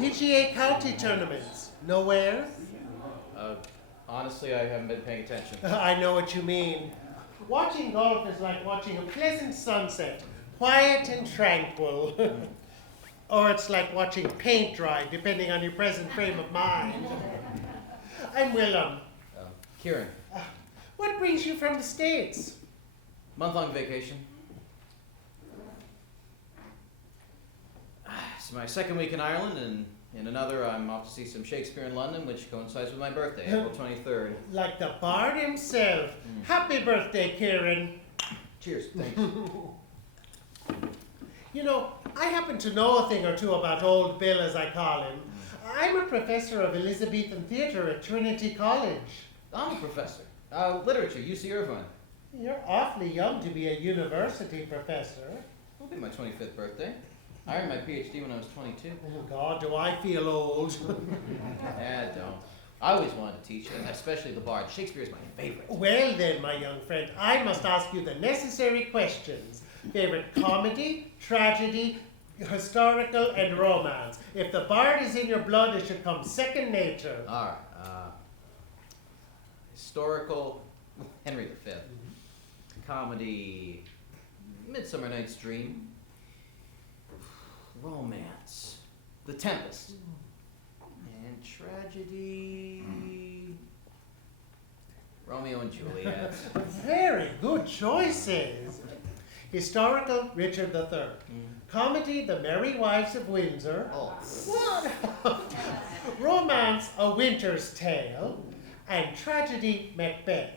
PGA County tournaments. Nowhere? Honestly, I haven't been paying attention. I know what you mean. Watching golf is like watching a pleasant sunset, quiet and tranquil. Or it's like watching paint dry, depending on your present frame of mind. I'm Willem. Kieran. What brings you from the States? Month-long vacation. It's my second week in Ireland, and in another I'm off to see some Shakespeare in London, which coincides with my birthday, April 23rd. Like the bard himself. Happy birthday, Kieran. Cheers, thanks. You know, I happen to know a thing or two about Old Bill, as I call him. I'm a professor of Elizabethan theatre at Trinity College. I'm a professor. Literature, UC Irvine. You're awfully young to be a university professor. It'll be my 25th birthday. I earned my PhD when I was 22. Oh, God, do I feel old. Don't. I always wanted to teach, and especially the bard. Shakespeare is my favorite. Well then, my young friend, I must ask you the necessary questions. Favorite comedy, tragedy, historical, and romance. If the bard is in your blood, it should come second nature. All right. Historical, Henry V. Comedy, Midsummer Night's Dream. Romance, The Tempest. And tragedy, Romeo and Juliet. Very good choices. Historical, Richard III. Comedy, The Merry Wives of Windsor. Oh. What? Romance, A Winter's Tale. And tragedy, Macbeth.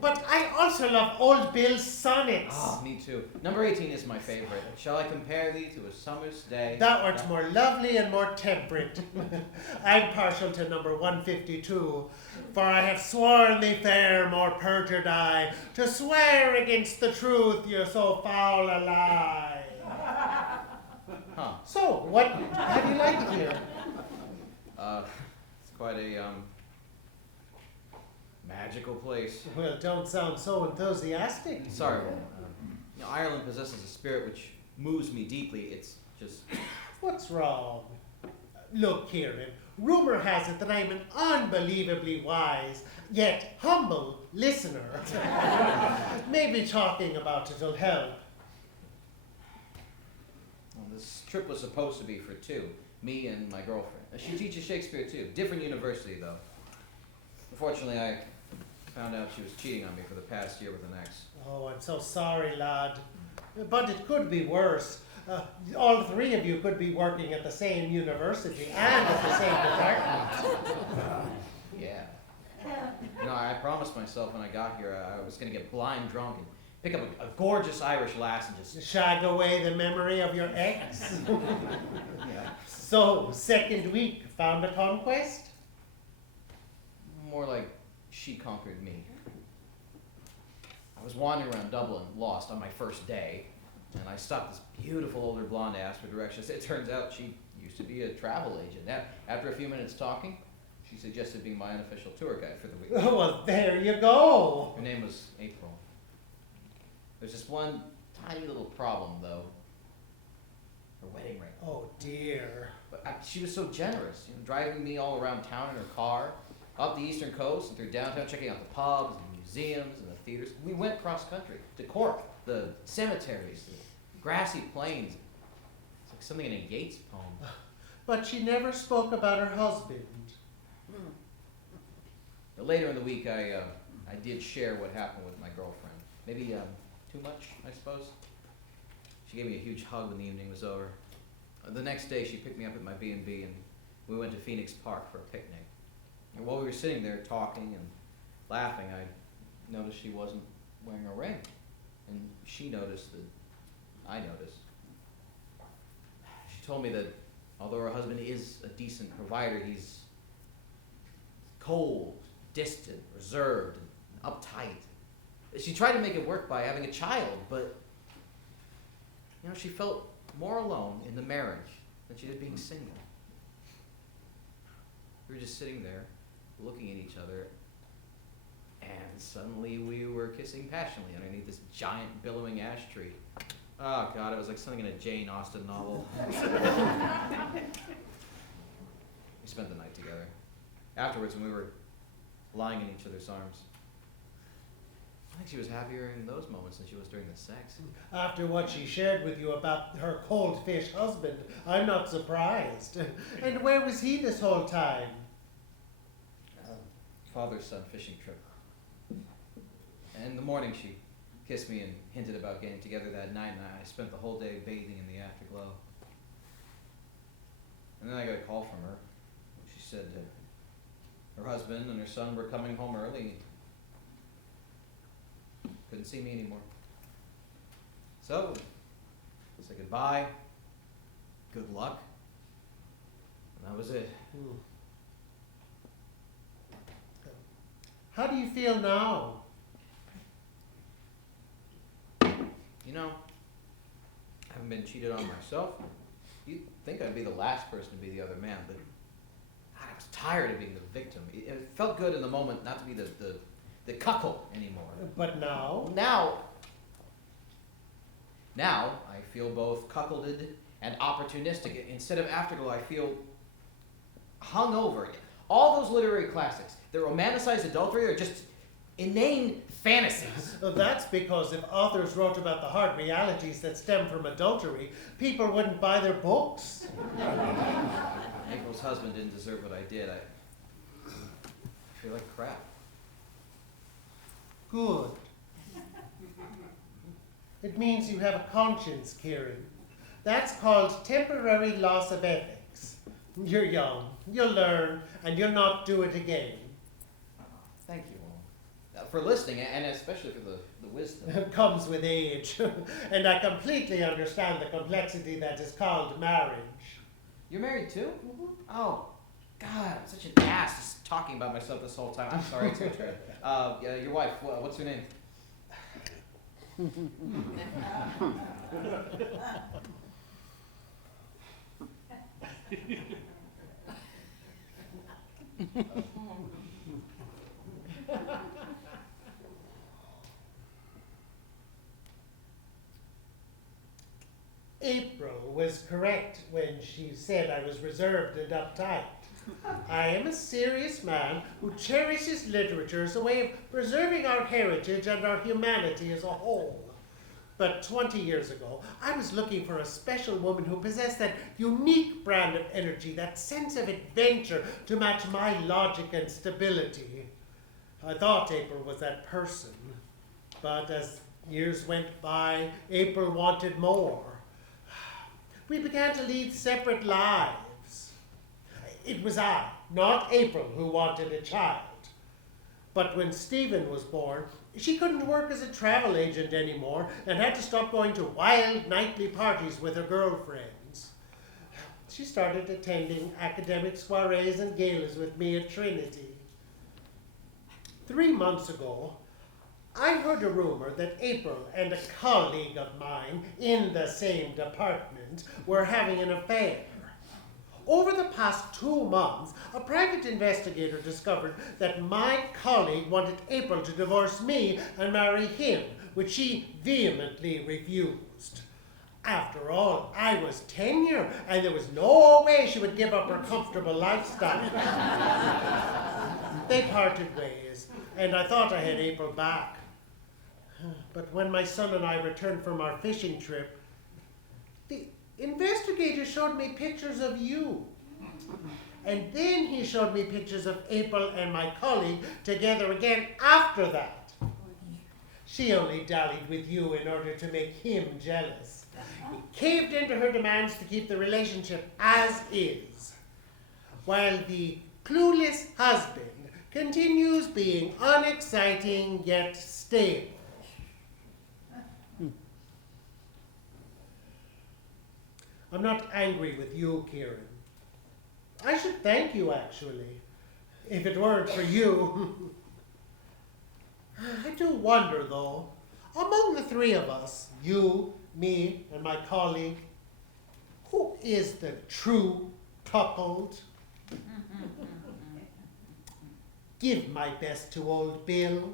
But I also love Old Bill's sonnets. Oh, me too. Number 18 is my favorite. Shall I compare thee to a summer's day? Thou art more lovely and more temperate. I'm partial to number 152. For I have sworn thee fair, more perjured I, to swear against the truth you're so foul a lie. Huh. So, how do you like it here? It's quite a, magical place. Well, don't sound so enthusiastic. Sorry, Ireland possesses a spirit which moves me deeply. It's just... What's wrong? Look, Kieran, rumor has it that I'm an unbelievably wise, yet humble listener. Maybe talking about it'll help. Well, this trip was supposed to be for two, me and my girlfriend. She teaches Shakespeare too, different university though. Unfortunately, I found out she was cheating on me for the past year with an ex. Oh, I'm so sorry, lad. But it could be worse. All three of you could be working at the same university and at the same department. Yeah. I promised myself when I got here I was going to get blind drunk and pick up a gorgeous Irish lass and just... Shag away the memory of your ex. Yeah. So, second week, found a conquest? More like she conquered me. I was wandering around Dublin, lost on my first day, and I stopped this beautiful older blonde ass for directions. It turns out she used to be a travel agent. After a few minutes talking, she suggested being my unofficial tour guide for the week. Oh, well, there you go. Her name was April. There's just one tiny little problem, though. Her wedding ring. Oh, dear. But she was so generous, driving me all around town in her car, up the eastern coast and through downtown, checking out the pubs and museums and the theaters. We went cross-country to Cork, the cemeteries, the grassy plains. It's like something in a Yeats poem. But she never spoke about her husband. Later in the week, I did share what happened with my girlfriend. Maybe too much, I suppose. She gave me a huge hug when the evening was over. The next day, she picked me up at my B&B, and we went to Phoenix Park for a picnic. And while we were sitting there talking and laughing, I noticed she wasn't wearing a ring. And she noticed that I noticed. She told me that although her husband is a decent provider, he's cold, distant, reserved, and uptight. She tried to make it work by having a child, but she felt more alone in the marriage than she did being single. We were just sitting there, looking at each other, and suddenly we were kissing passionately underneath this giant billowing ash tree. Oh God, it was like something in a Jane Austen novel. spent the night together. Afterwards, when we were lying in each other's arms, I think she was happier in those moments than she was during the sex. After what she shared with you about her cold fish husband, I'm not surprised. And where was he this whole time? Father-son fishing trip. And in the morning, she kissed me and hinted about getting together that night, and I spent the whole day bathing in the afterglow. And then I got a call from her. She said her husband and her son were coming home early. Couldn't see me anymore. So, I said goodbye, good luck, and that was it. How do you feel now? You know, I haven't been cheated on myself. You'd think I'd be the last person to be the other man, but I was tired of being the victim. It felt good in the moment not to be the cuckold anymore. But now? Now I feel both cuckolded and opportunistic. Instead of afterglow, I feel hungover. All those literary classics, the romanticized adultery, are just inane fantasies. Well, that's because if authors wrote about the hard realities that stem from adultery, people wouldn't buy their books. April's husband didn't deserve what I did. I feel like crap. Good. It means you have a conscience, Kieran. That's called temporary loss of ethics. You're young, you'll learn, and you'll not do it again. Thank you all for listening, and especially for the wisdom. It comes with age, and I completely understand the complexity that is called marriage. You're married too? Mm-hmm. Oh, God, I'm such an ass just talking about myself this whole time. I'm sorry, teacher. Yeah, your wife, what's her name? April was correct when she said I was reserved and uptight. I am a serious man who cherishes literature as a way of preserving our heritage and our humanity as a whole. But 20 years ago, I was looking for a special woman who possessed that unique brand of energy, that sense of adventure to match my logic and stability. I thought April was that person. But as years went by, April wanted more. We began to lead separate lives. It was I, not April, who wanted a child. But when Stephen was born, she couldn't work as a travel agent anymore and had to stop going to wild nightly parties with her girlfriends. She started attending academic soirees and galas with me at Trinity. 3 months ago, I heard a rumor that April and a colleague of mine in the same department were having an affair. Over the past 2 months, a private investigator discovered that my colleague wanted April to divorce me and marry him, which she vehemently refused. After all, I was tenure, and there was no way she would give up her comfortable lifestyle. They parted ways, and I thought I had April back. But when my son and I returned from our fishing trip, the investigator showed me pictures of you. And then he showed me pictures of April and my colleague together again after that. She only dallied with you in order to make him jealous. He caved into her demands to keep the relationship as is, while the clueless husband continues being unexciting yet stable. I'm not angry with you, Kieran. I should thank you, actually, if it weren't for you. I do wonder, though, among the three of us, you, me, and my colleague, who is the true cuckold? Give my best to old Bill.